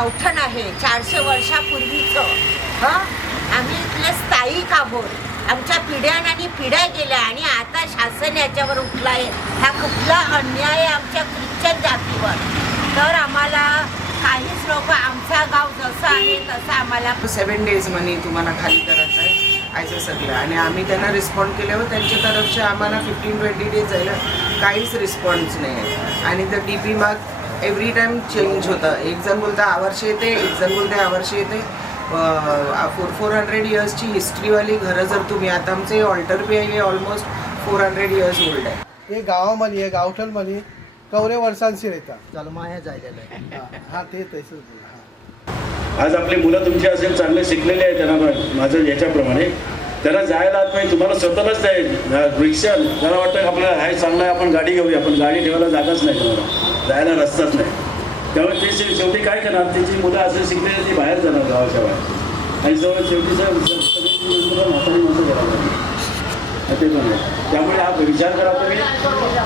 गावठण आहे 400 वर्षापूर्वीचं. आम्ही इथले स्थायिक आहोत. आमच्या पिढ्यान पिढ्या गेल्या आणि आता शासन याच्यावर उठलं आहे. हा कुठला अन्याय आहे आमच्या ख्रिश्चन जातीवर. तर आम्हाला काहीच लोक आमचा गाव जसं आहे तसं आम्हाला 7 days मनी तुम्हाला खाली करायचं आहे असं सगळं. आणि आम्ही त्यांना रिस्पॉन्ड केल्यावर त्यांच्या तरफचे आम्हाला 15-20 days जायला काहीच रिस्पॉन्स नाही आहे. आणि तर DP mark every time change होतं. एक जण बोलतं वर्ष येते, एक जण बोलते वर्ष येते. 400 yearsची हिस्ट्रीवाली घरं जर तुम्ही आता आमचे ऑल्टर पे आहे ऑलमोस्ट 400 years ओल्ड आहे. हे गावामध्ये आहे गावठणमध्ये कवरे वर्षांशी येतात. चालू माया जायलेलं आहे. हा ते तसंच. आज आपली मुलं तुमचे असेल चांगले शिकलेले आहेत त्यांना माझं याच्याप्रमाणे त्यांना जायला आत पाहिजे. तुम्हाला स्वतःलाच नाही रिक्षा मला वाटतं आपल्याला हाय चांगला आहे आपण गाडी घेऊया पण गाडी ठेवायला जागाच नाही तुम्हाला जायला रस्ताच नाही. त्यामुळे ते शेवटी काय करणार त्याची मुलं असं शिकलेली ती बाहेर जाणार गावाच्या बाहेर आणि जवळ शेवटीचा म्हातारी माणसं करावं ते पण आहे. त्यामुळे हा विचार करा तुम्ही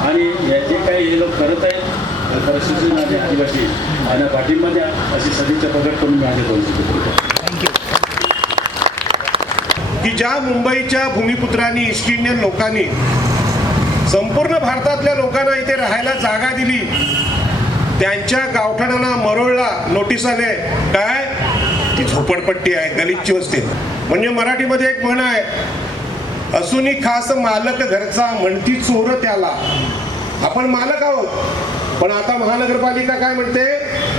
आणि जे काही हे लोक करत आहेत परिस्थिती आणि आदिवासी आणि पाठिंबा द्या अशी सदिच्छा प्रकट करून मी आज बोलतो. की ज्या मुंबईच्या भूमिपुत्रांनी ईस्ट इंडियन लोकांनी संपूर्ण भारतातल्या लोकांना इथे राहायला जागा दिली त्यांच्या गावठाणांना मरोळला नोटीस आले काय ती झोपडपट्टी आहे गलिच्ची वस्ती. म्हणजे मराठीमध्ये एक म्हण आहे असूनी खास मालक घरचा म्हणती चोर त्याला. आपण मालक आहोत पण आता महानगरपालिका काय म्हणते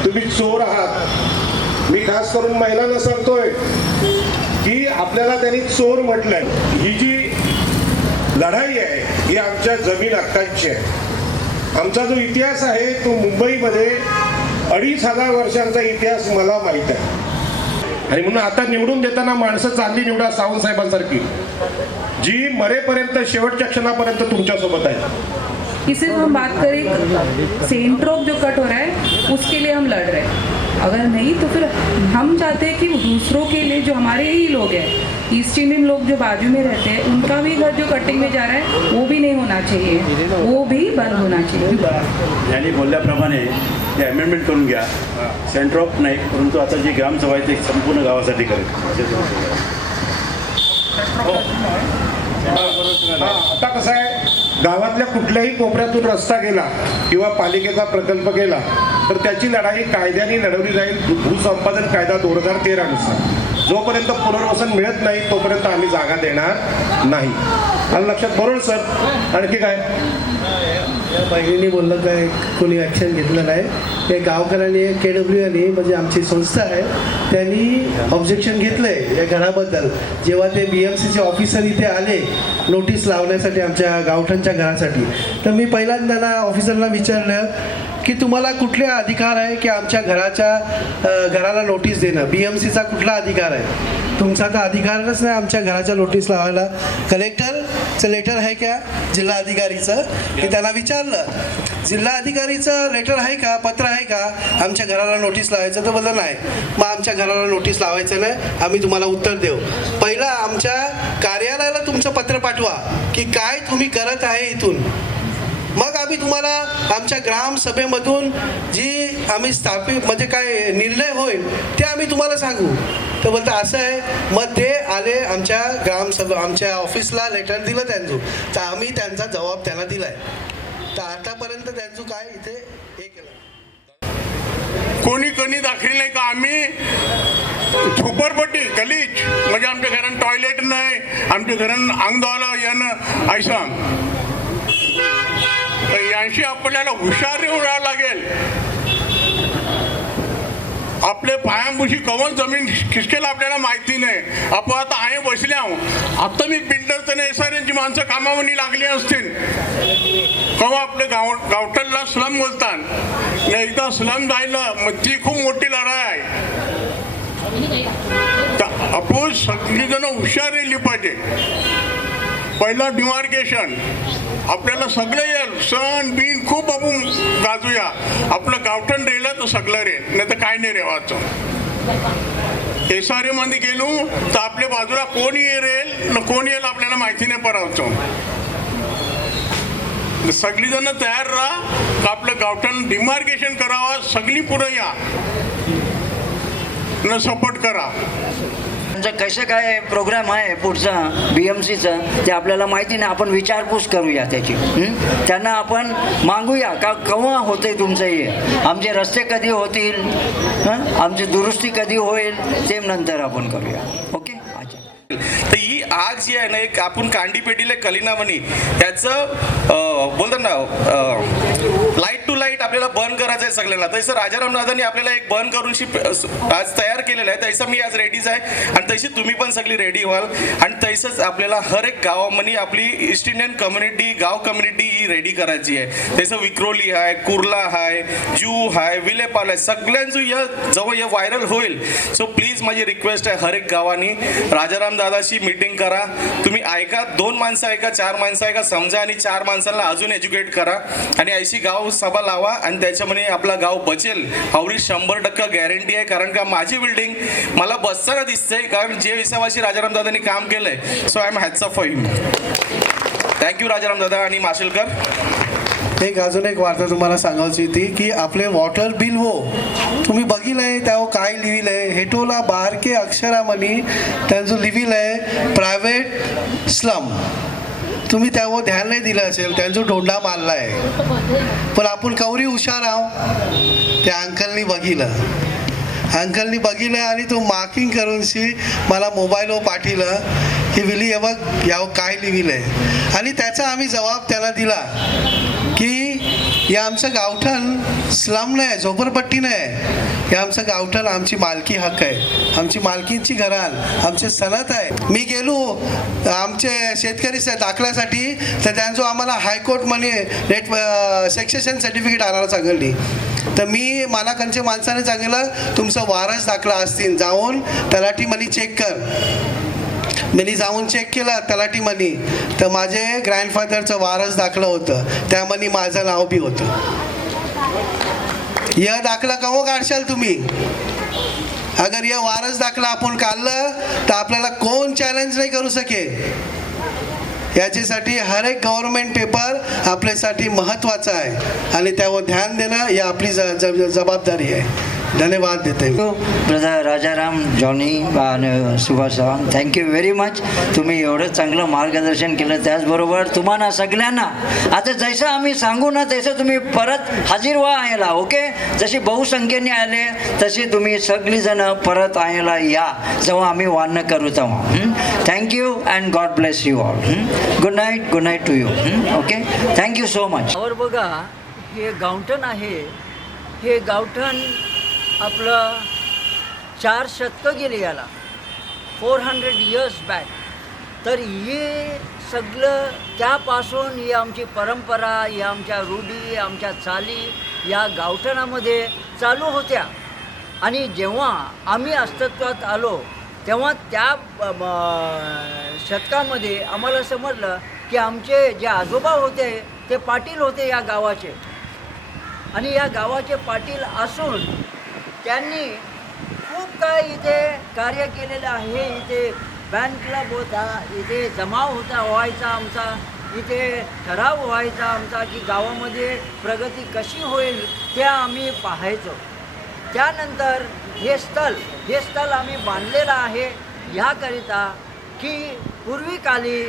तुम्ही चोर आहात. मी खास करून महिलांना सांगतोय की आपल्याला त्यांनी चोर म्हटलंय. ही जी लढाई आहे ही आमच्या जमीन हक्कांची आहे. आमचा जो इतिहास आहे तो मुंबईमध्ये 2500 वर्षांचा इतिहास मला माहीत आहे. आणि म्हणून आता निवडून देताना माणसं चांगली निवडा सावंत साहेबांसारखी जी मरेपर्यंत शेवटच्या क्षणापर्यंत तुमच्यासोबत आहे. इसे हम बात करें सेंट रोक जो कट हो रहा है उसके लिए हम लड़ रहे हैं. अगर नहीं तो फिर हम चाहते हैं कि दूसरों के लिए जो हमारे ही लोग हैं ईस्ट इंडियन लोग जो बाजू में रहते हैं उनका भी घर जो कटिंग में जा रहा है वो भी नहीं होना चाहिए, वो भी बंद होना चाहिए. यांनी बोलल्याप्रमाणे ते अमेंडमेंट करून घ्या. सेंट्रॉप नाही परंतु आता जी ग्रामसभा आहे ती संपूर्ण गावासाठी करेल. आता कसं आहे गावातल्या कुठल्याही कोपऱ्यातून रस्ता गेला किंवा पालिकेचा प्रकल्प गेला तर त्याची लढाई कायद्याने लढवली जाईल. भूसंपादन कायदा 2013 नुसार जोपर्यंत पुनर्वसन मिळत नाही तोपर्यंत आम्ही जागा देणार नाही. आलं लक्षात बरोबर सर. आणखी काय बहिणींनी बोललं काय कोणी ॲक्शन घेतलं नाही. हे गावकऱ्यांनी KWA म्हणजे आमची संस्था आहे त्यांनी ऑब्जेक्शन घेतलं आहे या घराबद्दल. जेव्हा ते BMCचे ऑफिसर इथे आले नोटीस लावण्यासाठी आमच्या गावठांच्या घरासाठी तर मी पहिल्यांदा ऑफिसरला विचारलं की तुम्हाला कुठले अधिकार आहे की आमच्या घराला नोटीस देणं. BMCचा कुठला अधिकार आहे. तुमचा तर अधिकारच नाही आमच्या घराच्या नोटीस लावायला. कलेक्टरचं लेटर आहे का जिल्हा अधिकारीचं की त्यांना विचारलं जिल्हा अधिकारीचं लेटर आहे का पत्र आहे का आमच्या घराला नोटीस लावायचं तर बोललं नाही. मग आमच्या घराला नोटीस लावायचं नाही आम्ही तुम्हाला उत्तर देऊ. पहिला आमच्या कार्यालयाला तुमचं पत्र पाठवा की काय तुम्ही करत आहे इथून. मग आम्ही तुम्हाला आमच्या ग्रामसभेमधून जी आम्ही स्थापित म्हणजे काय निर्णय होईल ते आम्ही तुम्हाला सांगू. तर बोलतं असं आहे. मग ते आले आमच्या ऑफिसला लेटर दिलं त्यांचं तर आम्ही त्यांचा जबाब त्यांना दिला आहे. तर आतापर्यंत त्यांचं काय इथे हे केलं कोणी कोणी दाखल नाही का आम्ही झोपडपट्टी गलीच म्हणजे आमच्या घरात टॉयलेट नाही आमच्या घरात अंग धुवायला यानं ऐसा यांशी आपल्याला हुशार राहावं लागेल. आपले पायांबुशी कवच जमीन खिसकेला आपल्याला माहिती नाही. आपण आता आहे बसल्या आता मी बिल्डरचं SRNची माणसं कामावर लागली असतील कवा आपले गावठणला स्लम बोलतात. एकदा स्लम जायला मग ती खूप मोठी लढाई आहे. तर आपण सगळीजण हुशार राहिली पाहिजे. पहिला डिमार्केशन आपल्याला सगळं येईल. सण बिन खूप आपण गाजूया. आपलं गावठण राहिलं तर सगळं रेल नाही तर काय नाही रेवाचं. SRA मध्ये गेलो तर आपल्या बाजूला कोण येईल न कोण येईल आपल्याला माहिती नाही पडायचं. सगळीजण तयार राहा. आपलं गावठण डिमार्केशन करावं. सगळी पुढे या. न सपोर्ट करा. त्यांचं कसं काय प्रोग्राम आहे पुढचा BMCचा ते आपल्याला माहिती नाही. आपण विचारपूस करूया त्याची. त्यांना आपण मागूया का केव्हा होते तुमचं हे, आमचे रस्ते कधी होतील, आमची दुरुस्ती कधी होईल ते नंतर आपण करूया. ओके. अच्छा. तर ही आग जी आहे ना, एक आपण कांडी पेटीला कलिनामणी त्याचं बोलतात ना लाईट टू लाईट आपल्याला बर्न करायचं आहे सगळ्यांना. तसं राजाराम दादांनी आपल्याला एक बर्न करून आज तयार केलेलं आहे. तसं मी आज रेडीच आहे आणि तशी तुम्ही पण सगळी रेडी व्हाल. आणि तसंच आपल्याला हर एक गावामध्ये आपली ईस्ट इंडियन कम्युनिटी गाव कम्युनिटी ही रेडी करायची आहे. तसं विक्रोली आहे, कुर्ला आहे, जू आहे, विलेपाल आहे, सगळ्यांचं या जवळ या व्हायरल होईल. सो प्लीज माझी रिक्वेस्ट आहे हर एक गावानी राजाराम दादाशी मीटिंग करा. तुम्ही ऐका, 2 माणसं ऐका, 4 माणसं ऐका, समजा आणि 4 माणसांना अजून एज्युकेट करा आणि ऐशी गाव सभा लावा आणि त्याच्यामध्ये आपला गाव बचेल आवडी 100% गॅरंटी आहे. कारण का माझी बिल्डिंग मला बसताना दिसते, कारण जे हिसाबाशी राजाराम दादांनी काम केलंय. So I am hats off for him. Thank you Rajaram दादा आणि माशेलकर. अजून एक वार्ता तुम्हाला सांगायची होती की आपले वॉटर बिल तुम्ही बघितलंय त्यावर काय लिहिलंय. हेटोला बारके अक्षरामध्ये त्यांचं लिहिलंय प्रायव्हेट स्लम. तुम्ही त्यावर ध्यान नाही दिलं असेल, त्यांचा ढोंडा मारला आहे. पण आपण कवरी हुशार आहो, त्या अंकलनी बघितलं आणि तो मार्किंग करूनशी मला मोबाईलवर पाठवलं की विली हे बघ यावर काय लिहिलंय. आणि त्याचा आम्ही जबाब त्याला दिला की या आमचं गावठण स्लम नाही, झोपडपट्टी नाही, हे आमचं गावठण आमची मालकी हक्क आहे, आमची मालकींची घरान आमचे सनत आहे. मी गेलो आमचे शेतकरी दाखल्यासाठी तर त्यांचं आम्हाला हायकोर्टमध्ये नेट सेक्सेशन सर्टिफिकेट आणायला सांगितली. तर मला कंचे माणसाने सांगितलं तुमचं वारस दाखला असतील, जाऊन तलाठी मनी चेक कर. मी जाऊन चेक केलं तलाठी मनी, तर माझे ग्रँडफादरचं वारस दाखलं होतं, त्यामध्ये माझं नाव बी होतं. या दाखला कहो काढशाल तुम्ही. अगर या वारस दाखला आपण काढलं तर आपल्याला कोण चॅलेंज नाही करू शकेल. याच्यासाठी हर एक गव्हर्नमेंट पेपर आपल्यासाठी महत्त्वाचा आहे आणि त्यावर ध्यान देणं ही आपली जबाबदारी आहे. धन्यवाद देते. ब्रदर राजाराम, जॉनी आणि Subhash Sawant, thank you very much. तुम्ही एवढं चांगलं मार्गदर्शन केलं. त्याचबरोबर तुम्हाला सगळ्यांना आता जसं आम्ही सांगू ना तसं तुम्ही परत हजर व्हा यायला. ओके. जशी बहुसंख्येने आले तसे तुम्ही सगळीजणं परत यायला या जेव्हा आम्ही वाढणं करू तेव्हा. Thank you and God bless you all. Good night to you. Okay. Thank you so much. और बघा हे गावठण आहे, हे गावठण आपलं 4 शतकं गेली याला, 400 years बॅक. तर हे सगळं त्यापासून ही आमची परंपरा, ही आमच्या रूढी, आमच्या चाली या गावठणामध्ये चालू होत्या. आणि जेव्हा आम्ही अस्तित्वात आलो तेव्हा त्या शतकामध्ये आम्हाला समजलं की आमचे जे आजोबा होते ते पाटील होते या गावाचे. आणि या गावाचे पाटील असून त्यांनी खूप काय इथे कार्य केलेलं आहे. इथे बँड क्लब होता, इथे जमाव व्हायचा आमचा, इथे ठराव व्हायचा आमचा की गावामध्ये प्रगती कशी होईल ते आम्ही पाहायचो. त्यानंतर हे स्थळ आम्ही बांधलेलं आहे ह्याकरिता की पूर्वी काली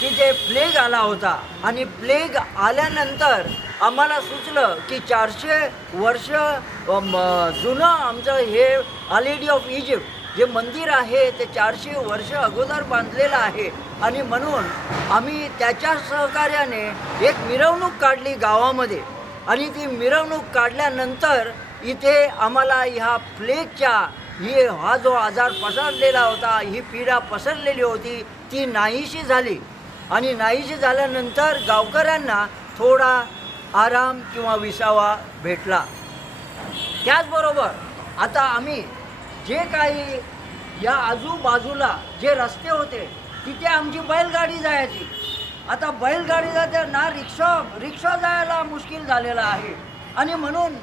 तिथे प्लेग आला होता आणि प्लेग आल्यानंतर आम्हाला सुचलं की 400 वर्ष जुनं आमचं हे आलेडी ऑफ इजिप्त जे मंदिर आहे ते 400 वर्ष अगोदर बांधलेलं आहे. आणि म्हणून आम्ही त्याच्या सहकार्याने एक मिरवणूक काढली गावामध्ये. आणि ती मिरवणूक काढल्यानंतर इथे आम्हाला ह्या प्लेगच्या हा जो आजार पसरलेला होता, ही पीडा पसरलेली होती, ती नाहीशी झाली. आणि नाहीशी झाल्यानंतर गावकऱ्यांना थोडा आराम किंवा विसावा भेटला. त्याचबरोबर आता आम्ही जे काही या आजूबाजूला जे रस्ते होते तिथे आमची बैलगाडी जायची. आता बैलगाडी जाते ना, रिक्षा जायला मुश्किल झालेला आहे. आणि म्हणून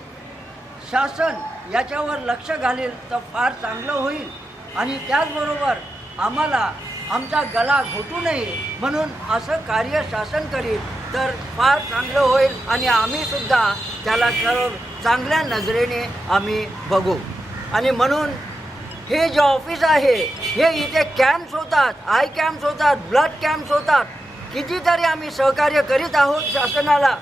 शासन याच्यावर लक्ष घालेल तर फार चांगलं होईल. आणि त्याचबरोबर आम्हाला आमचा गला घोटू नये म्हणून असं कार्य शासन करील तर फार चांगलं होईल. आणि आम्हीसुद्धा त्याला चांगल्या नजरेने आम्ही बघू. आणि म्हणून हे जे ऑफिस आहे हे इथे कॅम्प्स होतात, आय कॅम्प्स होतात, ब्लड कॅम्प्स होतात. कितीतरी आम्ही सहकार्य करीत आहोत शासनाला,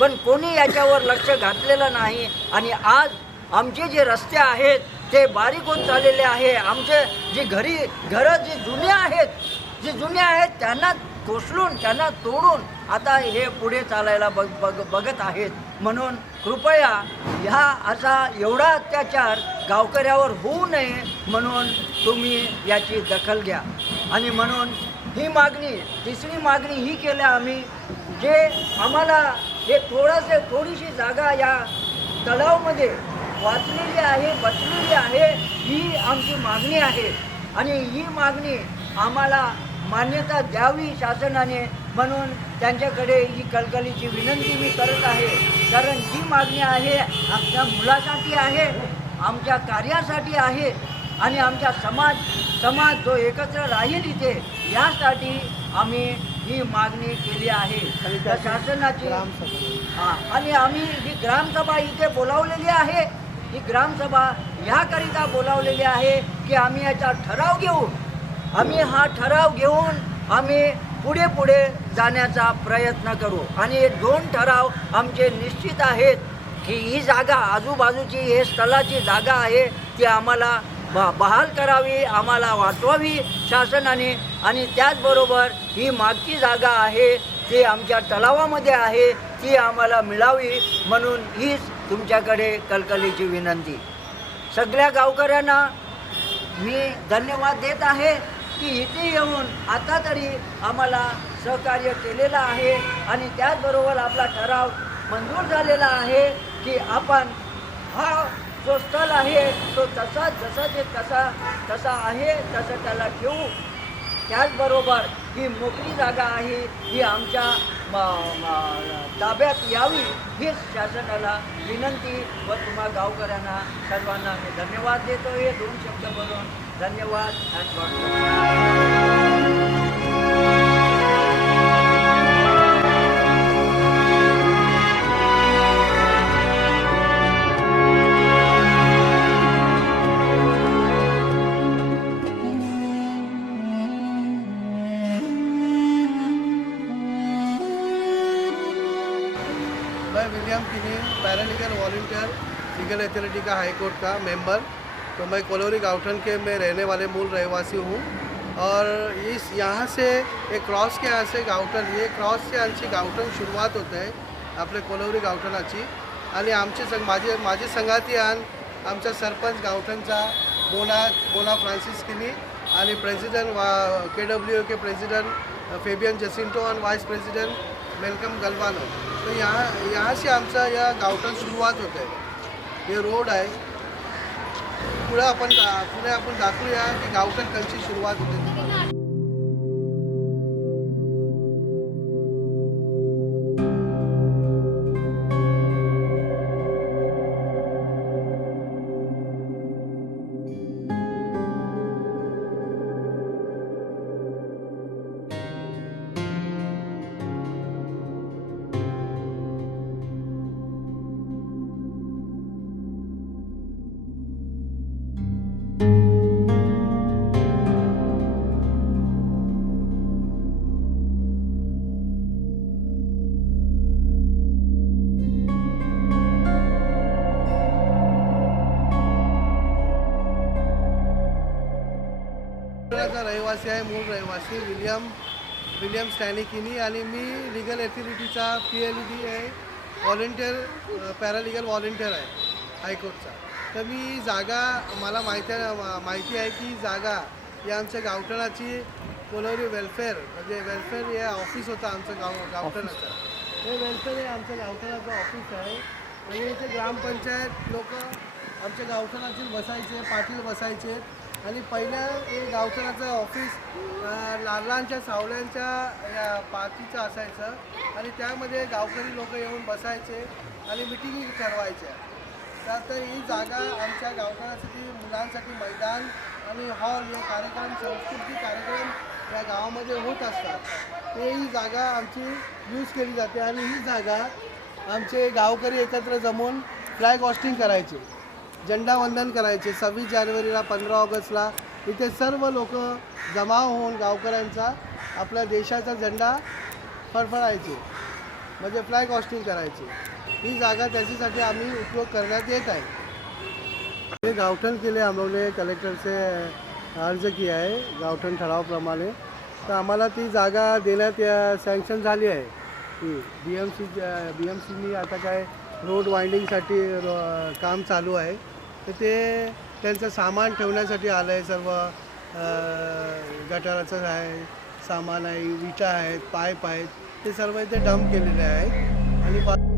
पण कोणी याच्यावर लक्ष घातलेलं नाही. आणि आज आमचे जे रस्ते आहेत ते बारीक होत चाललेले आहे. आमचे जी घरं जी जुने आहेत त्यांना कोसळून, त्यांना तोडून आता हे पुढे चालायला बघत आहेत. म्हणून कृपया ह्या असा एवढा अत्याचार गावकऱ्यावर होऊ नये म्हणून तुम्ही याची दखल घ्या. आणि म्हणून ही मागणी, तिसरी मागणी ही केली आम्ही, जे आम्हाला हे थोडीशी जागा या तलावमध्ये वाचलेली आहे, बसलेली आहे, ही आमची मागणी आहे. आणि ही मागणी आम्हाला मान्यता द्यावी शासनाने, म्हणून त्यांच्याकडे ही कळकळीची विनंती मी करत आहे. कारण जी मागणी आहे आमच्या मुलासाठी आहे, आमच्या कार्यासाठी आहे आणि आमच्या समाज जो एकत्र राहील इथे यासाठी आम्ही ही मागणी केली आहे तर शासनाची. आणि आम्ही ही ग्रामसभा इथे बोलावलेली आहे. ही ग्रामसभा ह्याकरिता बोलावलेली आहे की आम्ही याचा ठराव घेऊन, हा ठराव घेऊन आम्ही पुढे जाण्याचा प्रयत्न करू. आणि हे 2 ठराव आमचे निश्चित आहेत की ही जागा, आजूबाजूची हे स्थळाची जागा आहे ती आम्हाला बहाल करावी, आम्हाला वाचवावी शासनाने. आणि त्याचबरोबर ही मागची जागा आहे ती आमच्या तलावामध्ये आहे, ती आम्हाला मिळावी. म्हणून हीच तुमच्याकडे कळकळीची विनंती. सगळ्या गावकऱ्यांना मी धन्यवाद देत आहे की इथे येऊन आता तरी आम्हाला सहकार्य केलेलं आहे. आणि त्याचबरोबर आपला ठराव मंजूर झालेला आहे की आपण हा जो स्थळ आहे तो तसा आहे तसं त्याला ठेवू. त्याचबरोबर ही मोकळी जागा आहे ही आमच्या ताब्यात यावी हीच शासनाला विनंती व तुम्हा गावकऱ्यांना सर्वांना मी धन्यवाद देतो. हे 2 शब्द बोलून धन्यवाद. मैं विलियम किनी, पैरालीगल वॉलंटियर, लीगल अथॉरिटी का हाई कोर्ट का मेंबर. तो मैं कोलोरी गावठन के में रहने वाले मूल रहवासी हूँ. और यहाँ से एक क्रॉस के यहाँ से गावठन, ये क्रॉस से आमची गावठन सुरुवात होते आहे आपले कोलोरी गावठनाची. आणि माझे संगाती आमचा सरपंच गावठनचा बोना फ्रान्सिस किनी आणि प्रेसिडेंट KWO के प्रेसिडेंट फेबियन जसिंटो आणि वाइस प्रेसिडेंट मेलकम गलवानो. तो यहाँ से आमचा या गावठन सुरुवात होते आहे. हे रोड आहे. पुढे आपण दाखवूया की गावठन कशी सुरुवात होते. रहिवासी आहे, मूळ रहिवासी विलियम स्टॅनी किनी. आणि मी लीगल अथॉरिटीचा PLED आहे, व्हॉलेंटियर पॅरालिगल व्हॉलेंटियर आहे हायकोर्टचा. तर मी जागा मला माहिती आहे की जागा ही आमच्या गावठणाची कोलोरी वेलफेअर म्हणजे वेलफेअर हे ऑफिस होतं आमचं गावठणाचं. हे वेलफेअर हे आमच्या गावठणाचं ऑफिस आहे. आणि इथे ग्रामपंचायत लोक आमच्या गावठणाचे बसायचे, पाटील बसायचे. आणि पहिलं हे गावठणाचं ऑफिस लहानच्या सावल्यांच्या या पार्टीचं असायचं. आणि त्यामध्ये गावकरी लोक येऊन बसायचे आणि मिटिंगी ठरवायच्या. तर ही जागा आमच्या गावठणासाठी, मुलांसाठी मैदान आणि हॉल हे कार्यक्रम, सांस्कृतिक कार्यक्रम या गावामध्ये होत असतात. ते ही जागा आमची यूज केली जाते. आणि ही जागा आमचे गावकरी एकत्र जमून फ्लॅग होस्टिंग करायचे. झेंडावंदन करायचे. 26 जानेवारीला 15 ऑगस्टला इथे सर्व लोक जमा होऊन गावकऱ्यांचा आपल्या देशाचा झेंडा फडफडायचे, म्हणजे फ्लॅग हॉस्टिंग करायचे. ही जागा त्याच्यासाठी आम्ही उपयोग करण्यात येत आहे. ये गावठन के लिए हम लोग ने कलेक्टर से अर्ज किया है गावठन ठरावाप्रमाणे. तर आम्हाला ती जागा देण्यात सँक्शन झाली आहे. BMCनी आता काय रोड वाइंडिंगसाठी काम चालू आहे. तर ते त्यांचं सामान ठेवण्यासाठी आलं आहे. सर्व गटाराचं आहे सामान आहे, विटा आहेत, पाईप आहेत, ते सर्व इथे डंप केलेले आहे. आणि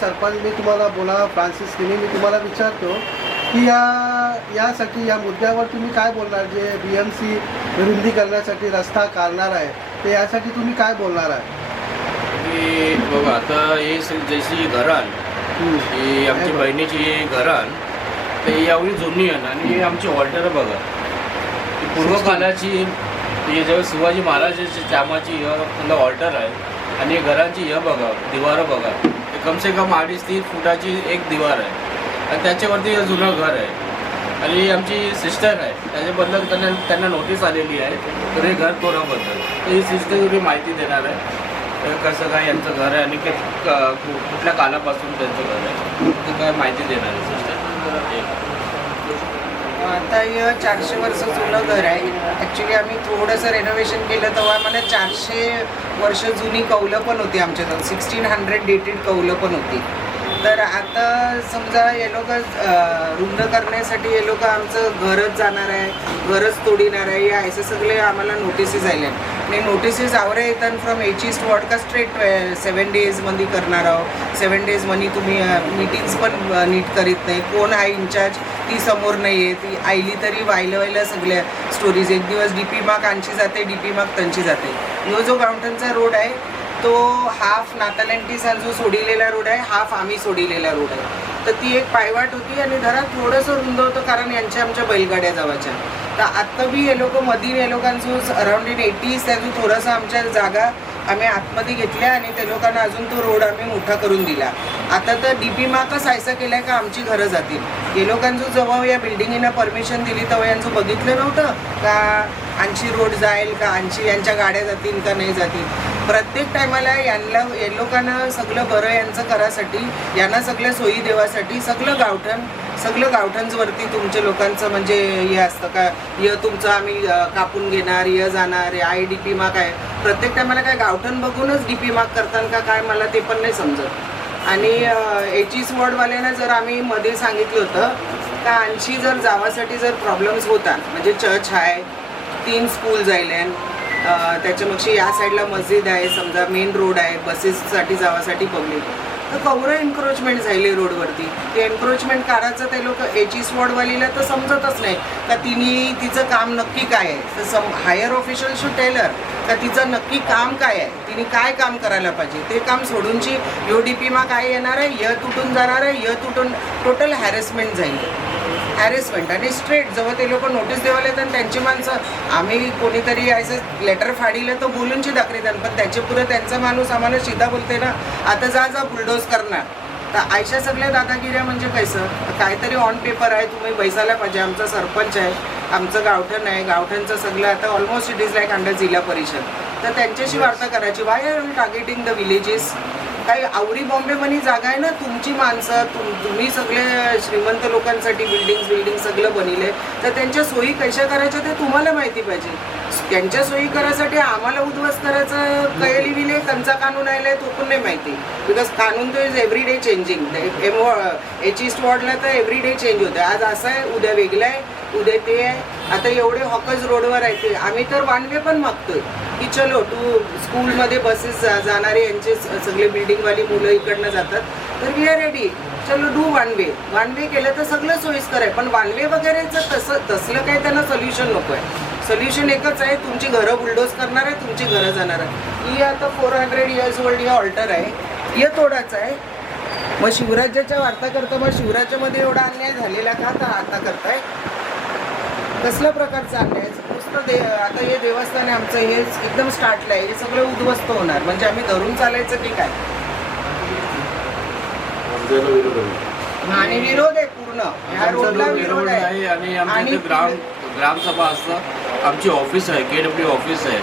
सरपंच मी तुम्हाला बोला फ्रान्सिस किनी मी तुम्हाला विचारतो की यासाठी या मुद्द्यावर तुम्ही काय बोलणार. जे BMC रुंदीकरणासाठी रस्ता काढणार आहे ते यासाठी तुम्ही काय बोलणार आहे. की बघा आता हे जशी घरान ही आमची बहिणीची घरान तर ही एवढी जुनी आहे आणि आमची हॉल्टर बघा ही पूर्वकालाची. ही जेव्हा शिवाजी महाराजाची टायमाची हॉल्टर आहे आणि घरांची बघा दिवारं बघा कम से कम 2.5-3 फुटाची एक दिवार आहे आणि त्याच्यावरती जुनं घर आहे. आणि आमची सिस्टर आहे त्याच्याबद्दल त्यांना नोटीस आलेली आहे तर हे घर तोडाबद्दल. तर ही सिस्टर थोडी माहिती देणार आहे कसं काय यांचं घर आहे आणि कुठल्या कालापासून त्यांचं घर आहे ते काय माहिती देणार आहे सिस्टर. आता हे 400 वर्ष जुनं घर आहे. ॲक्च्युली आम्ही थोडंसं रेनोव्हेशन केलं तेव्हा आम्हाला 400 वर्ष जुनी कौलं पण होती आमच्याजवळ. 1600 डेटेड कौलं पण होती. तर आता समजा हे लोक रुंद करण्यासाठी हे लोक आमचं घरच जाणार आहे, घरच तोडिणार आहे या असे सगळे आम्हाला नोटिसेस आले. आणि नोटिसेस आवरे येतात फ्रॉम East वॉर्ड का स्ट्रेट 7 डेजमध्ये करणार आहोत. 7 डेजमध्ये तुम्ही मीटिंग्स पण नीट करीत नाही. कोण आहे इन्चार्ज ती समोर नाही आहे. ती आयली तरी व्हायला सगळ्या स्टोरीज. एक दिवस DP मार्क आणची जाते, DP मार्क त्यांची जाते. जो गावठणचा रोड आहे तो हाफ नातालँटीचा जो सोडिलेला रोड आहे, हाफ आम्ही सोडिलेला रोड आहे. तर ती एक पायवाट होती आणि घरात थोडंसं रुंद होतं कारण आमच्या बैलगाड्या जावाच्या. तर आत्ता बी हे लोक मधील हे लोकांचं अराउंड इन 80s त्याचं थोडंसं आमच्या जागा आम्ही आतमध्ये घेतल्या आणि ते लोकांना अजून तो रोड आम्ही मोठा करून दिला. आता तर DP मार्कच ऐसा केलाय का आमची घरं जातील. हे लोकांचं जेव्हा या बिल्डिंगीनं परमिशन दिली तेव्हा यांचं बघितलं नव्हतं का आणखी रोड जाईल का, आणखी यांच्या गाड्या जातील का नाही जातील. प्रत्येक टायमाला या लोकांना सगळं बरं यांचं करासाठी, यांना सगळ्या सोयी देवासाठी सगळं गावठणवरती तुमच्या लोकांचं म्हणजे हे असतं का, तुमचं आम्ही कापून घेणार, जाणार IDP मार्क आहे. प्रत्येक टायमाला काय गावठण बघूनच DP मार्क करतात का काय, मला ते पण नाही समजत. आणि एचईस वॉर्डवाल्यांना जर आम्ही मध्ये सांगितलं होतं का आणखी जर जावासाठी जर प्रॉब्लेम्स होतात, म्हणजे चर्च आहे, 3 स्कूल जायल्यान, त्याच्यामागशी या साईडला मस्जिद आहे, समजा मेन रोड आहे बसेससाठी जावासाठी पब्लिक, तर कवरं एन्क्रोचमेंट झाले रोडवरती. ते एन्क्रोचमेंट करायचं ते लोक एचईस वॉर्डवालीला तर समजतच नाही का तिचं काम नक्की काय आहे. तर हायर ऑफिशियल शू टेलर का तिचं नक्की काम काय आहे, तिने काय काम करायला पाहिजे. ते काम सोडूनची DP मा काय येणार आहे, तुटून जाणार आहे, तुटून टोटल हॅरेसमेंट जाईल. हॅरेसमेंट आणि स्ट्रेट जेव्हा ते लोक नोटीस देवायला येतात त्यांची माणसं, आम्ही कोणीतरी असं लेटर फाडिलं तर बोलूनची दाखवतात, पण त्याच्या पुढे त्यांचा माणूस आम्हाला सीधा बोलते ना आता जा बुलडोज करणार. तर अशा सगळ्या दादागिऱ्या म्हणजे कसं, काहीतरी ऑन पेपर आहे, तुम्ही बैसायला पाहिजे. आमचा सरपंच आहे, आमचं गावठण आहे, गावठणचं सगळं आता almost it is like under Zilla Parishad. तर त्यांच्याशी वार्ता करायची, why are you targeting the villages. काही आवरी बॉम्बेमध्ये जागा आहे ना, तुमची माणसं तुम्ही सगळे श्रीमंत लोकांसाठी बिल्डिंग सगळं बनले, तर त्यांच्या सोयी कशा करायच्या ते तुम्हाला माहिती पाहिजे. त्यांच्या सोयी करायसाठी आम्हाला उद्ध्वस्त करायचं कयली विले त्यांचा कानून आलाय तो पण नाही माहिती. बिकॉज कानून तो इज एव्हरी डे चेंजिंग. एचईस्ट वॉर्डला तर एव्हरी डे चेंज होतं. आज असं आहे, उद्या वेगळं आहे, उद्या ते आहे. आता एवढे हॉकर्स रोडवर आहे ते आम्ही तर 1 वे पण मागतोय की चलो तू स्कूलमध्ये बसेस जाणारे यांचे सगळे बिल्डिंगवाली मुलं इकडनं जातात, तर वी आर रेडी, चलो डू 1 वे केलं तर सगळं सोयीस्कर आहे. पण 1 वे वगैरेचं तसलं काही त्यांना सोल्युशन नको आहे. सोल्युशन एकच आहे, तुमची घरं बुलडोज करणार आहे, तुमची घरं जाणार आहे. ही आता 400 years ओल्ड ही ऑल्टर आहे, हे तोडाचं आहे. मग शिवराज्याच्या वार्ता करता, मग शिवराज्यामध्ये एवढा अन्याय झालेला का आता करताय? कसल्या प्रकारचा अन्याय? नुसतं आता हे देवस्थान आहे आमचं, हे एकदम स्टार्टला आहे, हे सगळं उद्ध्वस्त होणार. म्हणजे आम्ही धरून चालायचं की काय? आणि विरोध आहे पूर्ण, ह्या रोडला विरोध आहे. आणि आमच्या इथे ग्रामसभा असतं, आमची ऑफिस आहे, KW ऑफिस आहे,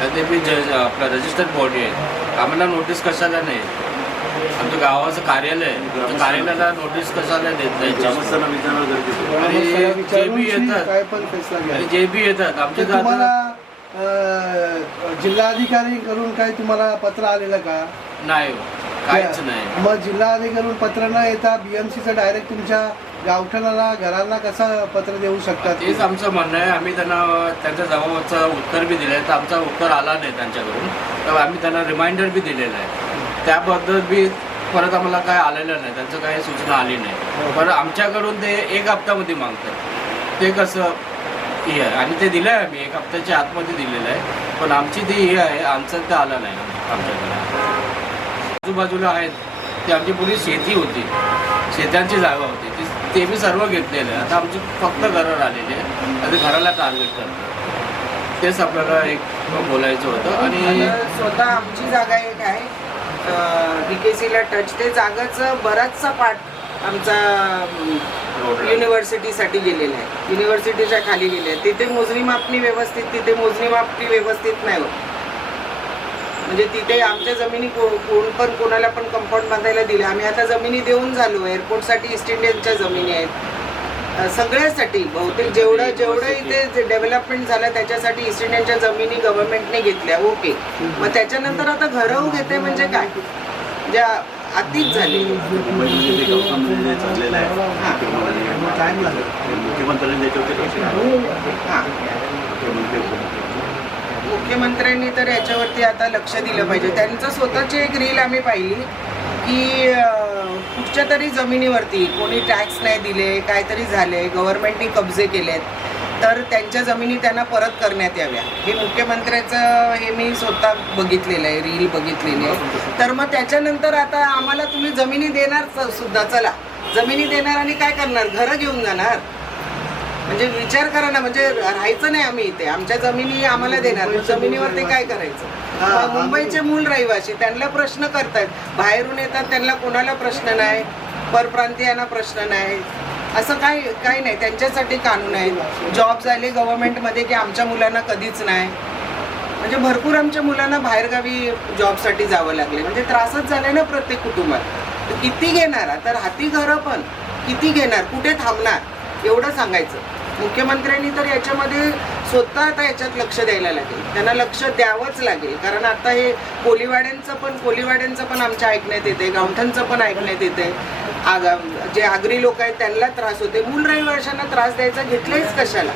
आणि ते बी आपला रजिस्टर्ड बॉडी आहे. आम्हाला नोटीस कशाला नाही. आमच्या गावाचं कार्यालय आहे, त्या कार्यालयाला नोटीस कशाला देत नाही. आणि जे बी येतात आमच्या जिल्हाधिकारीकडून काय तुम्हाला पत्र आलेलं का? नाही, काहीच नाही. मग जिल्हाधिकारीकडून पत्र न येता BMCचं डायरेक्ट तुमच्या गावठणाला घरांना कसं पत्र देऊ शकतात? तेच आमचं म्हणणं आहे. आम्ही त्यांच्या जबाबाचं उत्तर बी दिलं आहे, तर आमचा उत्तर आला नाही त्यांच्याकडून, तर आम्ही त्यांना रिमाइंडर बी दिलेलं आहे. त्याबद्दल बी परत आम्हाला काय आलेलं नाही, त्यांचं काही सूचना आली नाही. पण आमच्याकडून ते 1 हप्त्यामध्ये मागतात. ते कसं हे आहे, आणि ते दिलं आहे आम्ही 1 हप्त्याच्या आतमध्ये दिलेलं आहे. पण आमची ती हे आहे, आन्सर ते आलं नाही आमच्याकडे. आजूबाजूला आहेत ते आमची पुरी शेती होती, शेतांची जागा होती, ते बी सर्व घेतलेलं आहे. आता आमची फक्त घरं आलेली आहे, आता घराला टार्गेट करतो. तेच आपल्याला एक बोलायचं होतं. आणि स्वतः आमची जागा एक आहे BKCला टच, ते जागाचं बराचसा पार्ट आमचा युनिव्हर्सिटीसाठी गेलेला आहे, युनिव्हर्सिटीच्या खाली गेले आहे. तिथे मोजणी मापणी व्यवस्थित नाही होत. म्हणजे तिथे आमच्या जमिनी कोणाला पण कंपाऊंड बांधायला दिले. आम्ही आता जमिनी देऊन झालो. एअरपोर्टसाठी ईस्ट इंडियनच्या जमिनी आहेत, सगळ्यासाठी बहुतेक जेवढं इथे डेव्हलपमेंट झालं त्याच्यासाठी ईस्ट इंडियनच्या जमिनी गव्हर्नमेंटने घेतल्या. ओके, मग त्याच्यानंतर आता घरं घेते म्हणजे काय, ज्या अतीच झाली. मुख्यमंत्र्यांनी तर याच्यावरती आता लक्ष दिलं पाहिजे. त्यांचं स्वतःची एक रील आम्ही पाहिली की कुठच्या तरी जमिनीवरती कोणी टॅक्स नाही दिले, काहीतरी झाले, गव्हर्नमेंटने कब्जे केलेत, तर त्यांच्या जमिनी त्यांना परत करण्यात याव्या. हे मुख्यमंत्र्याचं हे मी स्वतः बघितलेलं आहे, रील बघितलेली आहे. तर मग त्याच्यानंतर आता आम्हाला तुम्ही जमिनी देणार सुद्धा, चला जमिनी देणार आणि काय करणार, घरं घेऊन जाणार. म्हणजे विचार करा ना, म्हणजे राहायचं नाही आम्ही इथे, आमच्या जमिनी आम्हाला देणार, पण जमिनीवर ते काय करायचं? मुंबईचे मूल रहिवासी त्यांना प्रश्न करतायत, बाहेरून येतात त्यांना कोणाला प्रश्न नाही, परप्रांतीयांना प्रश्न नाही, असं काही नाही. त्यांच्यासाठी कानून आहे. जॉब झाले गव्हर्नमेंटमध्ये की आमच्या मुलांना कधीच नाही. म्हणजे भरपूर आमच्या मुलांना बाहेरगावी जॉबसाठी जावं लागले, म्हणजे त्रासच झाले ना प्रत्येक कुटुंबात. तर किती घेणार आता राहती घरं, पण किती घेणार, कुठे थांबणार एवढं सांगायचं. मुख्यमंत्र्यांनी तर याच्यामध्ये स्वतः आता याच्यात लक्ष द्यायला लागेल, त्यांना लक्ष द्यावंच लागेल. कारण आता हे कोलीवाड्यांचं पण आमच्या ऐकण्यात येते, गावठ्यांचं पण ऐकण्यात येते. जे आगरी लोक आहेत त्यांना त्रास होते, मूल रहिवाशांना त्रास द्यायचा घेतलेच कशाला?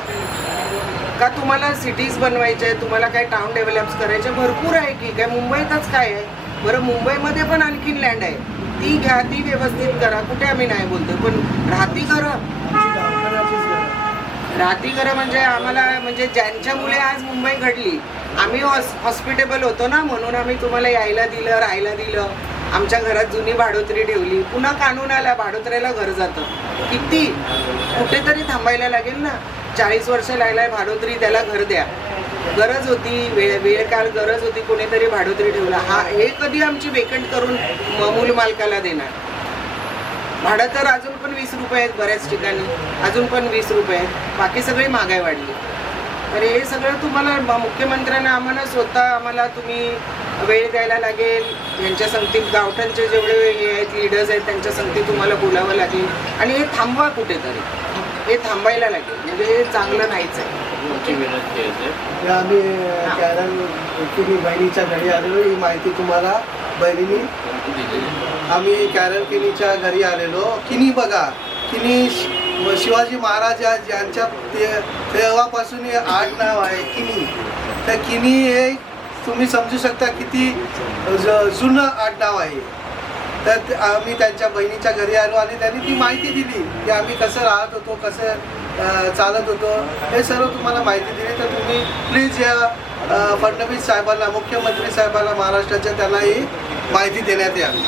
का तुम्हाला सिटीज बनवायच्या आहे, तुम्हाला काय टाउन डेव्हलप्स करायचे भरपूर आहे की काय? मुंबईतच काय आहे बरं? मुंबईमध्ये पण आणखीन लँड आहे, ती घ्या, ती व्यवस्थित करा. कुठे आम्ही नाही बोलतो, पण राहती घरं म्हणजे आम्हाला, म्हणजे ज्यांच्यामुळे आज मुंबई घडली, आम्ही हॉस्पिटेबल होतो ना, म्हणून आम्ही तुम्हाला यायला दिलं, राहायला दिलं. आमच्या घरात जुनी भाडोत्री ठेवली, पुन्हा कानून आला भाडोत्र्याला घर जातं. किती कुठेतरी थांबायला लागेल ना. 40 वर्ष लागलाय भाडोत्री, त्याला घर द्या. गरज होती, वेळ काळ गरज होती, कोणीतरी भाडोत्री ठेवला. हे कधी आमची वेकंट करून मूल मालकाला देणार? भाडं तर अजून पण 20 रुपये आहेत बऱ्याच ठिकाणी, अजून पण 20 रुपये आहेत. बाकी सगळी महागाई वाढली. तर हे सगळं तुम्हाला मुख्यमंत्र्यांना आम्हाला तुम्ही वेळ द्यायला लागेल. यांच्या संगतीत गावठांचे जेवढे हे आहेत लीडर्स आहेत त्यांच्या संगतीत तुम्हाला बोलावं लागेल आणि हे थांबवा कुठेतरी, हे थांबायला लागेल. म्हणजे हे चांगलं नाहीच आहे. आम्ही कॅरल किनी बहिणीच्या घरी आलेलो, ही माहिती तुम्हाला बहिणीनी. आम्ही कॅरल किनीच्या घरी आलेलो. किनी बघा, किनी शिवाजी महाराज यांच्या तेव्हापासून हे आडनाव आहे किनी. तर किनी हे तुम्ही समजू शकता किती जुनं आडनाव आहे. तर आम्ही त्यांच्या बहिणीच्या घरी आलो आणि त्यांनी ती माहिती दिली की आम्ही कसं राहत होतो, कसं चालत होतो, हे सर्व तुम्हाला माहिती दिली. तर तुम्ही प्लीज या फडणवीस साहेबांना, मुख्यमंत्री साहेबांना महाराष्ट्राच्या, त्यांना ही माहिती देण्यात यावी.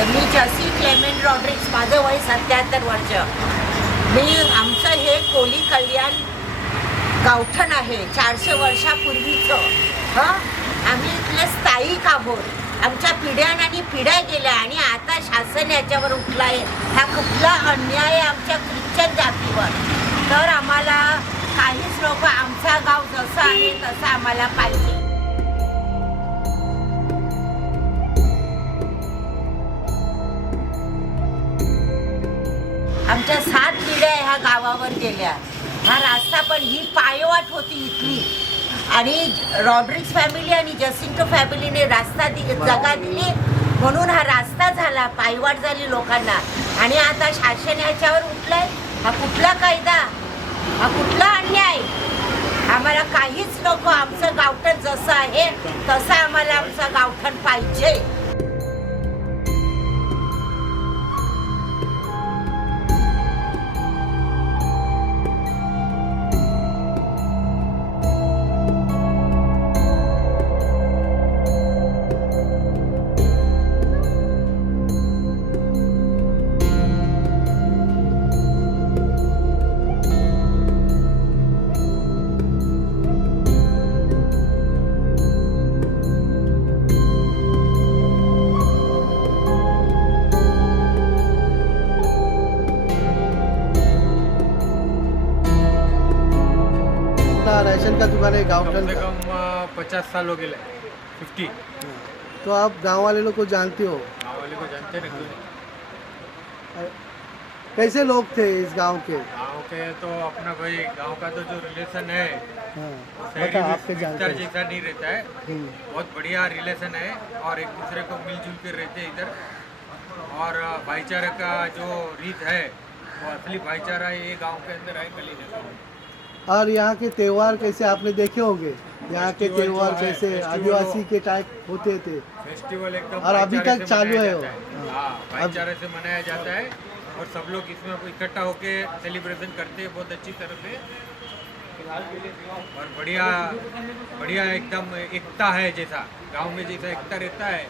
मी जसी क्लेमेंट रॉड्रिक्स, माझं वय 77 वर्ष. आमचं हे कोली कल्याण गावठण आहे, 400 वर्षापूर्वीचं. आम्ही इथले स्थायिक आहोत. आमच्या पिढ्यान आणि पिढ्या गेल्या आणि आता शासन याच्यावर उठला आहे. हा कुठला अन्याय आहे आमच्या ख्रिश्चन जातीवर. तर आम्हाला काहीच लोक आमचा गाव जसं आहे तसं आम्हाला पाहिजे. आमच्या 7 पिढ्या ह्या गावावर गेल्या. हा रस्ता पण ही पायवाट होती इथली, आणि रॉड्रिक्स फॅमिली आणि जसिंटो फॅमिलीने रस्ता जागा दिली म्हणून हा रस्ता झाला, पायवाट झाली लोकांना. आणि आता शासन याच्यावर उठलंय. हा कुठला कायदा, हा कुठला अन्याय? आम्हाला काहीच नको. आमचं गावठण जसं आहे तसं आम्हाला आमचं गावठण पाहिजे. राशन का दुकान है गाँव से कम 50 साल हो गए 50. तो आप गांव वाले लोग को जानते हो? गाँव वाले को जानते नहीं. कैसे लोग थे इस गांव के? गाँव के तो अपना भाई गाँव का तो जो रिलेशन है बता, आपके जानते हैं? जैसा नहीं रहता है, बहुत बढ़िया रिलेशन है और एक दूसरे को मिलजुल कर रहते हैं इधर. और भाईचारा का जो रीत है वो असली भाईचारा ये गांव के अंदर है कलीना. और यहाँ के त्यौहार कैसे आपने देखे होंगे? यहाँ के त्यौहार कैसे आदिवासी के टाइप होते थे? फेस्टिवल एकदम और अभी तक चालू है वो? हाँ, भाईचारे से मनाया जाता है और सब लोग इसमें इकट्ठा होके सेलिब्रेशन करते हैं बहुत अच्छी तरह से. और बढ़िया बढ़िया एकदम एकता है, जैसा गांव में जैसा एकता रहता है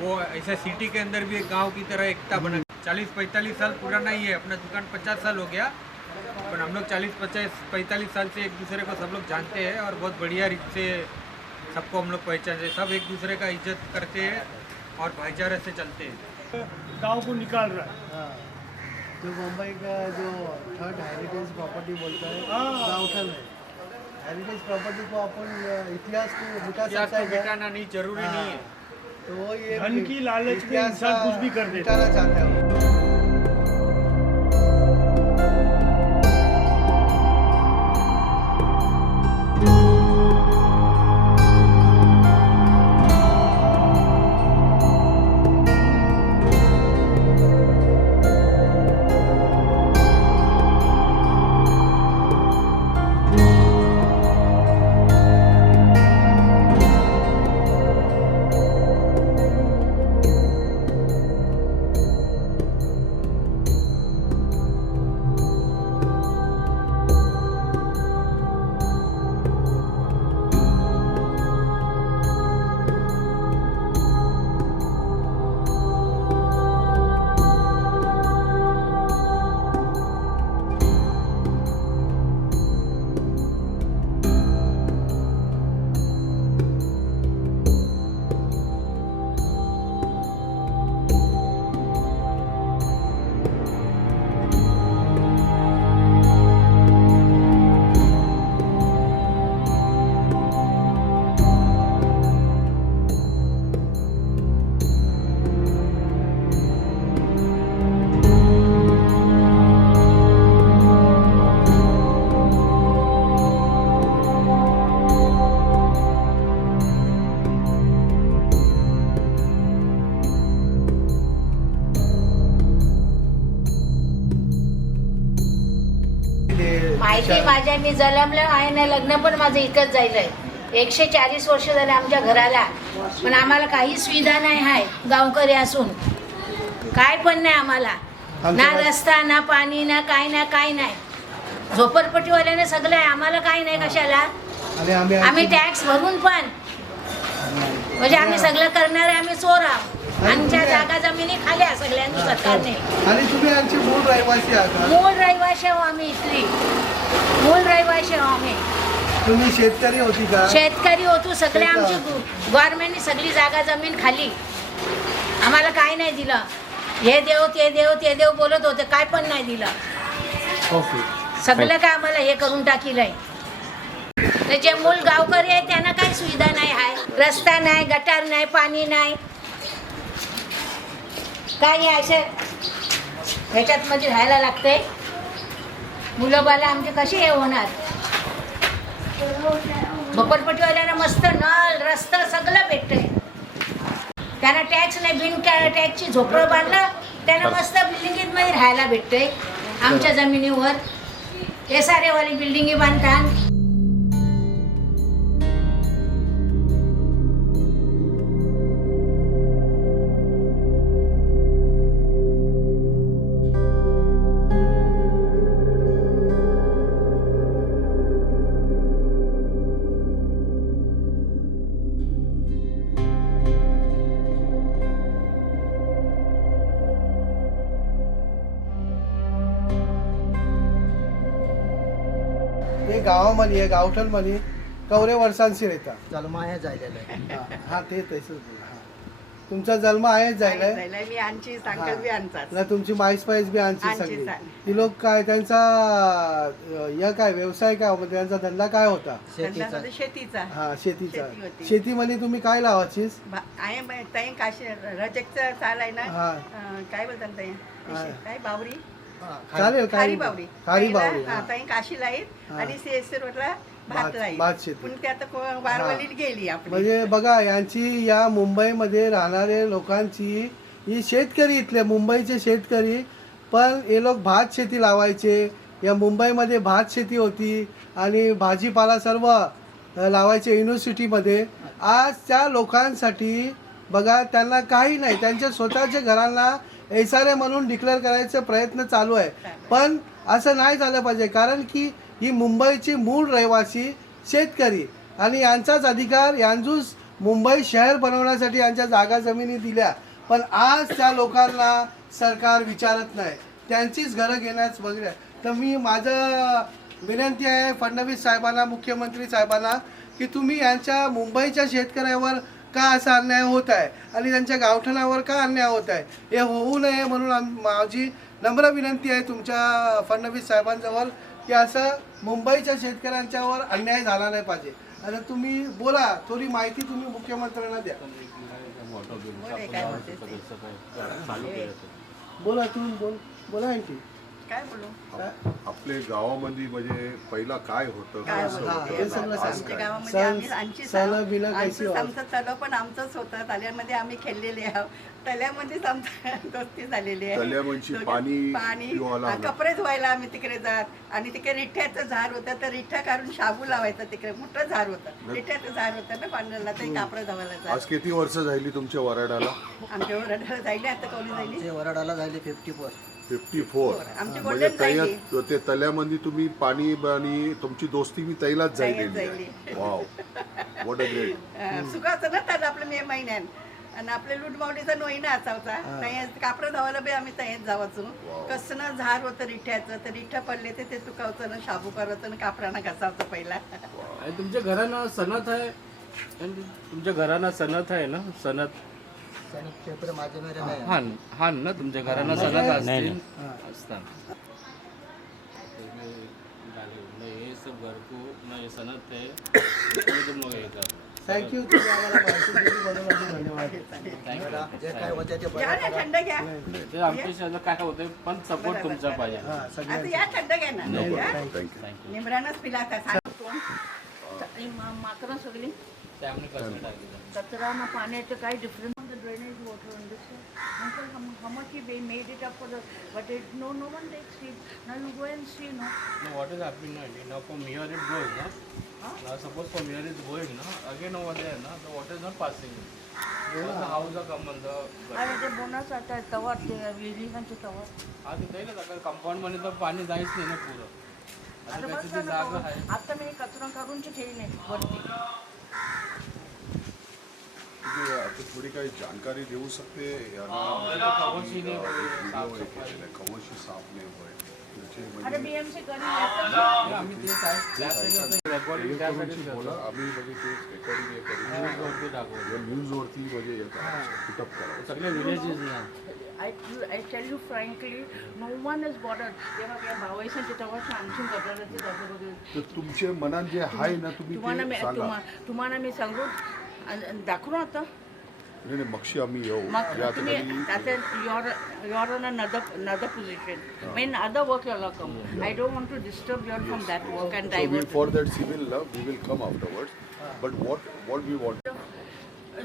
वो ऐसा सिटी के अंदर भी एक गांव की तरह एकता बना. 40-45 साल पुराना ही है, अपना दुकान 50 साल हो गया, पर हम लोग 40-45 साल से एक दूसरे को सब लोग जानते हैं और बहुत बढ़िया रीत से सबको हम लोग पहचानते हैं, सब एक दूसरे का इज्जत करते हैं और भाईचारे से चलते हैं। गांव को निकाल रहा है। हाँ, जो मुंबई का जो थर्ड हेरिटेज प्रॉपर्टी बोलता है हाँ। गाँवठन है। हेरिटेज प्रॉपर्टी को अपन इतिहास को मिटा सकता है क्या? मिटाना नहीं जरूरी नहीं है। तो वो ये धन की लालच में इतिहास इंसान का कुछ भी कर देता मिटाना चाहता है। माहिती माझ्या मी जन्मलं आहे ना, लग्न पण माझं इथंच जायलंय. 140 वर्ष झाले आमच्या घराला, पण आम्हाला काही सुविधा नाही आहे. गावकरी असून काय पण नाही आम्हाला, ना रस्ता ना पाणी ना काय ना काय नाही. झोपडपट्टीवाल्याने सगळं आहे, आम्हाला काही नाही. कशाला आम्ही टॅक्स भरून पण म्हणजे आम्ही सगळं करणारे आम्ही चोर आहोत. आमच्या जागा जमिनी खाल्या सगळ्यांनी सरकारने. आणि तुम्ही आमचे मूळ रहिवासी आहात. मूळ रहिवाशी आहो आम्ही इथली, मूळ रहिवाशी आहो आम्ही. तुम्ही शेतकरी होती का? शेतकरी होतो सगळे. आमची गव्हर्नमेंटने सगळी जागा जमीन खाली, आम्हाला काय नाही दिलं. हे देव ते देव ते देव बोलत होते, काय पण नाही दिलं. सगळं काय आम्हाला हे करून टाकीलंय. जे मूळ गावकरी आहे त्यांना काही सुविधा नाही आहे. रस्ता नाही, गटार नाही, पाणी नाही, काही असे ह्याच्यात मध्ये राहायला लागतंय. मुलं बाला आमचे कसे हे होणार. झोपडपट्टीवाल्यांना मस्त नळ रस्ता सगळं भेटतंय. त्यांना टॅक्स नाही, बिन टॅक्सची झोपडं बांधलं त्यांना मस्त बिल्डिंगीत मध्ये राहायला भेटतंय. आमच्या जमिनीवर SRA वाली बिल्डिंगी बांधतात. हे गावामध्ये आहे, गावठणमध्ये कवरे वर्षांशी येतात. जन्म आहे जायलेलं आहे. हा ते तसंच बोला. हा. तुमचा जन्म आहेच जायलाय. मी आणची सांगत बी आणतात ना तुमची माईस पाईस बी आणची सगळी. ती लोक काय त्यांचा या काय व्यवसाय काय होता, त्यांचा धंदा काय होता? शेतीचा. हा शेतीचा. शेतीमध्ये तुम्ही काय लावायचीस? रजकचा चाल आहे ना. हा काय बोलतात ताई? काय बावरी चालेल. खारी बावरी. खारी बावरी. ताई काशी लाईत आणि सेसरवरला भात लाईत. भात शेती. पण ते आता वारवलीत गेली आपली. म्हणजे बघा यांची या मुंबईमध्ये राहणारे लोकांची ही शेतकरी, इथले मुंबईचे शेतकरी, पण हे लोक भात शेती लावायचे. या मुंबईमध्ये भात शेती होती आणि भाजीपाला सर्व लावायचे युनिव्हर्सिटीमध्ये. आज त्या लोकांसाठी बघा त्यांना काही नाही, त्यांच्या स्वतःच्या घरांना SRA म्हणून डिक्लेअर करायचा प्रयत्न चालू आहे. पण असं नाही झालं पाहिजे, कारण की ही मुंबईची मूळ रहिवासी शेतकरी आणि यांचाच अधिकार, यांजूच मुंबई शहर बनवण्यासाठी यांच्या जागा जमिनी दिल्या. पण आज त्या लोकांना सरकार विचारत नाही, त्यांचीच घरं घेण्यास बघल्या. तर मी माझं विनंती आहे फडणवीस साहेबांना, मुख्यमंत्री साहेबांना, की तुम्ही यांच्या मुंबईच्या शेतकऱ्यावर का असा अन्याय होत आहे आणि त्यांच्या गावठणावर का अन्याय होत आहे हे होऊ नये म्हणून माझी नम्र विनंती आहे तुमच्या फडणवीस साहेबांजवळ की असं मुंबईच्या शेतकऱ्यांच्यावर अन्याय झाला नाही पाहिजे. आणि तुम्ही बोला, थोडी माहिती तुम्ही मुख्यमंत्र्यांना द्या. बोला तुम्ही बोला आणखी काय बोलू. आपले गावामध्ये म्हणजे पहिला काय होतं काय कसं होतं? होतं? आमच्या गावामध्ये आमचं तलं पण आमचंच होतं. तल्यामध्ये आम्ही खेळलेले आहोत. तल्यामध्येच आमचं दोस्ती झालेली आहे. तल्यामध्ये पाणी पिवायला कपडे धुवायला आम्ही तिकडे जात आणि तिकडे रिठ्याचं झाड होतं, तर रिठ्ठा काढून शाबू लावायचं. तिकडे मोठं झाड होतं, रिठ्याचं झाड होतं ना पांढऱ्याला, ते कापडं धुवायला जात. आज किती वर्ष झाली तुमच्या वराडाला? आमच्या वराडाला जायले. आता कोणी जायली? वराडाला जायले 54. 54. आमची म्हणजे golden जायली. ते तल्यामध्ये तुम्ही पाणी आणि तुमची दोस्ती मी तैलाच जायलेली आहे. Wow, what a great. सुखाचं ना त्याला आपलं मे महिन्यात. आणि आपल्या लुटमावलीचा महिना असावचा. कापडं धावायला बी आम्ही तयार जावाचो. कसं झाड होतं रिठ्याचं, तर रिठ्ठा पडले ते चुकावचं ना, शाबू करायचं ना, कापरानं घासावचं पहिला. आणि तुमच्या घरानं सणत आहे, तुमच्या घरानं सणत आहे ना, सणत हा ना, तुमच्या घरानं सणत असतील असतात. हे सब घर को नाही सणत आहे. मग हे कर. थँक्यू, तुम्ही आम्हाला माहिती दिली म्हणून आम्ही धन्यवाद. घ्या ना, थंड घ्या. ते आमच्या शेजार काय होते, पण सपोर्ट तुमचा पाहिजे. आता या थंड घ्या ना. निमरानच पिला आता. माकडं सगळी कचरा ना पाण्याचं काही difference. Drainage water how much he made it up for the, but no one takes it. Now you go and see, no. No, what is happening now? Now from here it goes, no? Now suppose from here it's going, no? Again over there, no? The water is not passing. The house are come on the. अरे ते bonus आता तवा ते विहिरीचे तवा. हा ते जाईल आता कंपाऊंड मध्ये तर पाणी जायच नाही ना पुरं. आता बस जागा आहे. आता मी कचरा काढून ठेवले वरती. आपको थोड़ी काही जानकारी देऊ सकते कवशी साफ नाही होय. अरे बीएमसी करी आम्ही ते रेकॉर्डिंग त्यासाठी बोला, आम्ही म्हणजे ते रेकॉर्डिंग न्यूजवरती टाकू. न्यूजवरती म्हणजे पुटअप करा सगळे विलेजेस ना. I tell you frankly, no one is bothered. तेव्हा या भावाईसांचे तेव्हा आणखीन गटाराचे जागे. तर तुमचे मनात जे आहे ना तुम्ही ते सांगा. तुम्हाला मी सांगू दाखवू आता. नाही मक्षी आम्ही येऊ. मग तुम्ही आता you're on another position. When other work you'll come. I don't want to disturb you from that work and So divert. for that civil we will come afterwards. But what we want.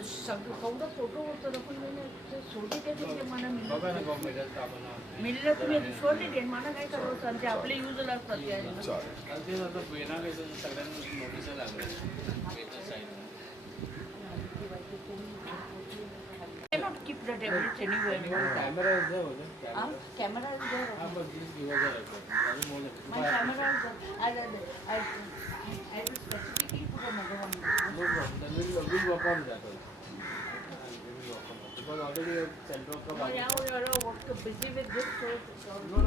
सगळं photo होतं पण सोडी ते मला बघा ना government आपण मिळलं तुम्ही सोडली ते मला काय करावं ते आपले युजला असतात. ते आता बेना काय सगळ्यांना नोटीस लागलं. Cannot keep the tablets anywhere. Camera is there, okay? Camera is there. But this give us a record. My camera is there. I will specifically put another one. No problem. Then we'll work on that also. Because already Central Club. Oh, yeah, we are busy with this, so. No,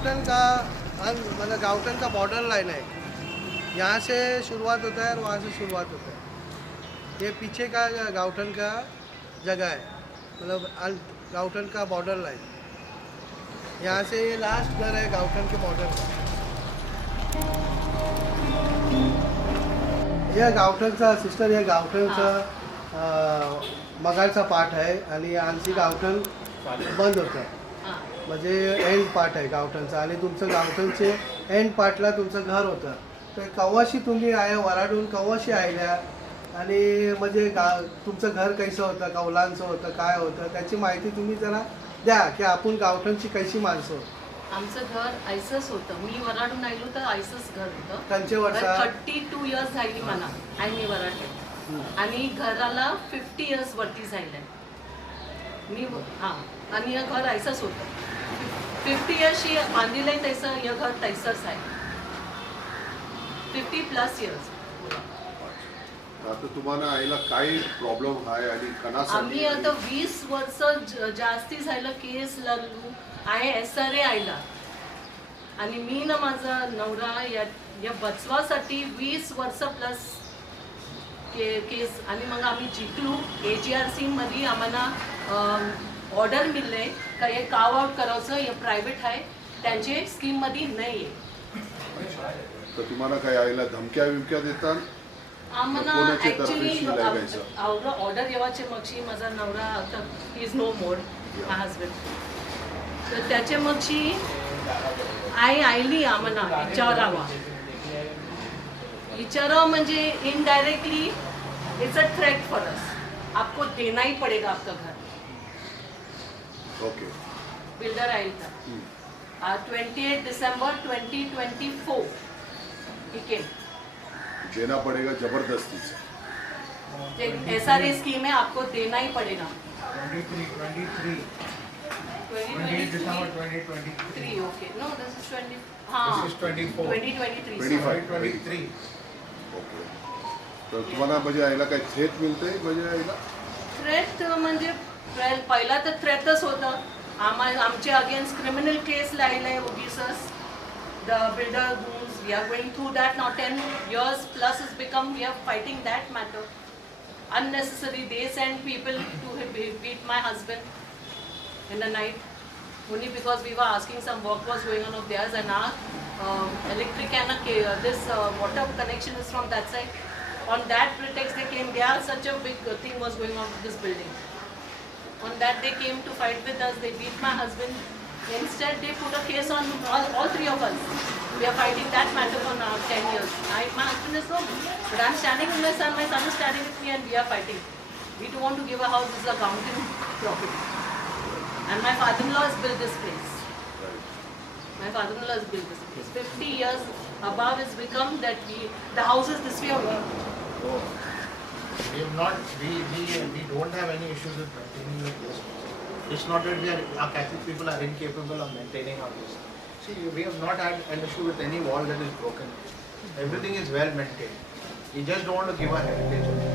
गावठन का मतलब गावठन का border line है, यहाँ से शुरुआत होता है और वहाँ से शुरुआत होता है। ये पीछे का गावठन का जगह है, मतलब गावठन का बॉर्डर लाइन। यहाँ से ये लास्ट घर है गावठन के बॉर्डर का। या गावठनचा सिस्टर, या गावठनचा मगाचा पार्ट आहे आणि आणखी गावठन बंद होतं, म्हणजे एंड पार्ट आहे गावठनचा, आणि तुमचं गावठनचे एंड पार्टला तुमचं घर होतं. तर कव्वाशी तुम्ही आया वराडून कव्वाशी आयल्या, आणि म्हणजे तुमचं घर कैसं होतं, कौलांचं होतं, काय होतं त्याची माहिती तुम्ही जरा द्या की आपण गावठनची कशी माणसं होतो. आमचं घर आयसच होतं. मी वराडून आयलो तर आयसच घर होतं. त्यांचे वर्षा 32 इयर्स झाली मला आणि मी वराडले, आणि घराला 50 इयर्स वरती झाले मी. हां, आणि हे घर आयसच होतं. 50 इयर्सशी बांधलेलं आहे तसं हे घर तैसंच आहे. 50+ इयर्स. आता तुम्हाला आईला काय प्रॉब्लेम आहे आणि कणासाठी? आम्ही आता 20 वर्ष जास्ती झालं केस लढलो आहे SRA आयला, आणि मी ना माझा नवरा या बचवासाठी 20 वर्ष प्लस केस, आणि मग आम्ही जिंकलो. AGRC मध्ये आम्हाला ऑर्डर मिळले का हे काव आउट करायचं, हे प्रायव्हेट आहे, त्यांचे स्कीममध्ये नाही आहे. तर तुम्हाला काय आईला धमक्या विमक्या देतात? आम्हाला ॲक्च्युली ऑर्डर येवाचे मगशी माझा नवरा आता is no more, my husband. तर त्याचे मगशी आयली आम्हाला विचारावं म्हणजे indirectly it's a threat for us. आपको देना ही पड़ेगा आपका घर. ओके. बिल्डर आयल था 28 दिसंबर 2024 ठीक है. देना पड़ेगा जबरदस्ती. SRA स्कीम है, आपको देना ही पड़ेगा. 2023 ओके. No this is 20. हाँ, 2023. ओके. तर तुम्हाला म्हणजे आईला काय थ्रेट मिळते? म्हणजे आईला थ्रेट म्हणजे पहिला तर थ्रेटच होतं. आमचे अगेन्स्ट क्रिमिनल केस लायले उगीचच. The builder wounds, we are going through that now. 10 years plus has become, we are fighting that matter. Unnecessary, they send people to beat my husband in the night only because we were asking some work was going on of theirs, and our electric and this water connection is from that side. On that pretext they came. They are such a big thing was going on with this building. On that they came to fight with us. They beat my husband. Instead, they put a case on all three of us. We are fighting that matter for now 10 years. My husband is home, but I'm standing with my son is standing with me, and we are fighting. We don't want to give a house. This is a mountain property. And my father-in-law has built this place. My father-in-law has built this place. 50 years above has become that the house is this way only. We don't have any issues with maintaining the place. It's not that our Catholic people are incapable of maintaining our place. See, we have not had an issue with any wall that is broken. Everything is well maintained. We just don't want to give our heritage away.